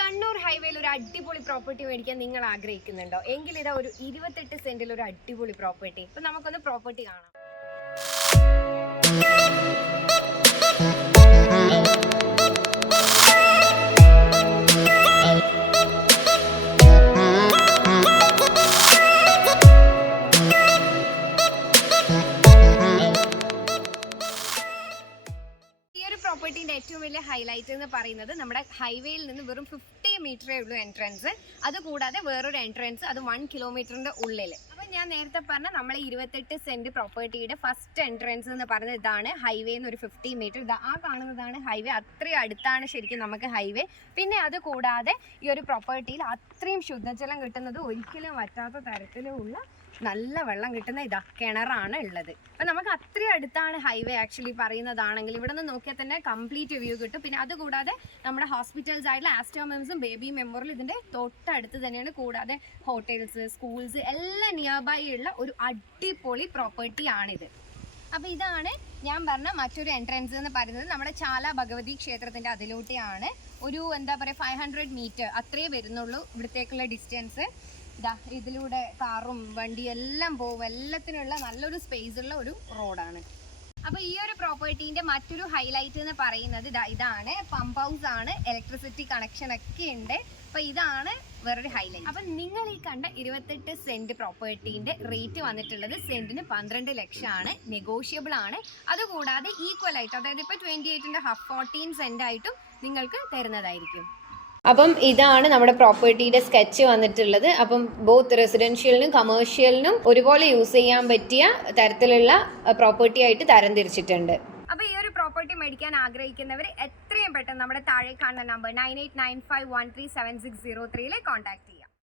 കണ്ണൂർ ഹൈവേയിൽ ഒരു അടിപൊളി പ്രോപ്പർട്ടി മേടിക്കാൻ നിങ്ങൾ ആഗ്രഹിക്കുന്നുണ്ടോ? എങ്കിൽ ഇതാ ഒരു ഇരുപത്തെട്ട് സെന്റിൽ ഒരു അടിപൊളി പ്രോപ്പർട്ടി ഇപ്പൊ നമുക്കൊന്ന് പ്രോപ്പർട്ടി കാണാം. ഈ ഏറ്റവും വലിയ ഹൈലൈറ്റ് എന്ന് പറയുന്നത് നമ്മുടെ ഹൈവേയിൽ നിന്ന് വെറും ഫിഫ്റ്റി മീറ്ററേ ഉള്ളൂ എൻട്രൻസ് അത് കൂടാതെ വേറൊരു എൻട്രൻസ് അത് വൺ കിലോമീറ്ററിന്റെ ഉള്ളിൽ അപ്പൊ ഞാൻ നേരത്തെ പറഞ്ഞ നമ്മൾ ഇരുപത്തെട്ട് സെന്റ് പ്രോപ്പർട്ടിയുടെ ഫസ്റ്റ് എൻട്രൻസ് എന്ന് പറയുന്നത് ഇതാണ്. ഹൈവേ എന്ന് ഒരു ഫിഫ്റ്റി മീറ്റർ ഇത് ആ കാണുന്നതാണ് ഹൈവേ അത്രയും അടുത്താണ് ശരിക്കും നമുക്ക് ഹൈവേ പിന്നെ അത് കൂടാതെ ഈ ഒരു പ്രോപ്പർട്ടിയിൽ അത്രയും ശുദ്ധജലം കിട്ടുന്നത് ഒരിക്കലും പറ്റാത്ത തരത്തിലുള്ള നല്ല വെള്ളം കിട്ടുന്ന ഇതാ കിണറാണ് ഉള്ളത്. അപ്പൊ നമുക്ക് അത്രയും അടുത്താണ് ഹൈവേ ആക്ച്വലി പറയുന്നതാണെങ്കിൽ ഇവിടെ നിന്ന് നോക്കിയാൽ തന്നെ കംപ്ലീറ്റ് വ്യൂ കിട്ടും. പിന്നെ അതുകൂടാതെ നമ്മുടെ ഹോസ്പിറ്റൽസ് ആയിട്ടുള്ള ആസ്റ്റോമിംസും ബേബി മെമ്മോറിയൽ ഇതിന്റെ തൊട്ടടുത്ത് തന്നെയാണ്. കൂടാതെ ഹോട്ടൽസ് സ്കൂൾസ് എല്ലാം നിയർ ബൈ ഉള്ള ഒരു അടിപൊളി പ്രോപ്പർട്ടി ആണിത്. അപ്പൊ ഇതാണ് ഞാൻ പറഞ്ഞ മറ്റൊരു എൻട്രൻസ് എന്ന് പറയുന്നത്. നമ്മുടെ ചാല ഭഗവതി ക്ഷേത്രത്തിന്റെ അതിലൂടെയാണ് ഒരു എന്താ പറയാ ഫൈവ് ഹൺഡ്രഡ് മീറ്റർ അത്രേ വരുന്നുള്ളൂ ഇവിടത്തേക്കുള്ള ഡിസ്റ്റൻസ് ഇതാ ഇതിലൂടെ കാറും വണ്ടിയും എല്ലാം പോവും എല്ലാത്തിനുള്ള നല്ലൊരു സ്പേസ് ഉള്ള ഒരു റോഡാണ് അപ്പൊ ഈ ഒരു പ്രോപ്പർട്ടീന്റെ മറ്റൊരു ഹൈലൈറ്റ് എന്ന് പറയുന്നത് ഇതാ ഇതാണ്. പമ്പ് ഹൗസ് ആണ്. ഇലക്ട്രിസിറ്റി കണക്ഷൻ ഒക്കെ ഉണ്ട്. അപ്പൊ ഇതാണ് വേറൊരു ഹൈലൈറ്റ് അപ്പൊ നിങ്ങൾ ഈ കണ്ട ഇരുപത്തെട്ട് സെന്റ് പ്രോപ്പർട്ടീന്റെ റേറ്റ് വന്നിട്ടുള്ളത് സെന്റിന് പന്ത്രണ്ട് ലക്ഷമാണ്. നെഗോഷ്യബിൾ ആണ്. അതുകൂടാതെ ഈക്വൽ ആയിട്ട് അതായത് ഇപ്പൊ ട്വന്റി എയ്റ്റിന്റെ ഹഫ് ഫോർട്ടീൻ സെന്റ് ആയിട്ടും നിങ്ങൾക്ക് തരുന്നതായിരിക്കും. അപ്പം ഇതാണ് നമ്മുടെ പ്രോപ്പർട്ടിയുടെ സ്കെച്ച് വന്നിട്ടുള്ളത്. അപ്പം ബോത്ത് റെസിഡൻഷ്യലിനും കമേഴ്ഷ്യലിനും ഒരുപോലെ യൂസ് ചെയ്യാൻ പറ്റിയ തരത്തിലുള്ള പ്രോപ്പർട്ടി ആയിട്ട് തരംതിരിച്ചിട്ടുണ്ട് അപ്പൊ ഈ ഒരു പ്രോപ്പർട്ടി മേടിക്കാൻ ആഗ്രഹിക്കുന്നവർ എത്രയും പെട്ടെന്ന് നമ്മുടെ താഴെ കാണുന്ന number nine eight nine five one three seven six zero ത്രീയിലെ contact ചെയ്യുക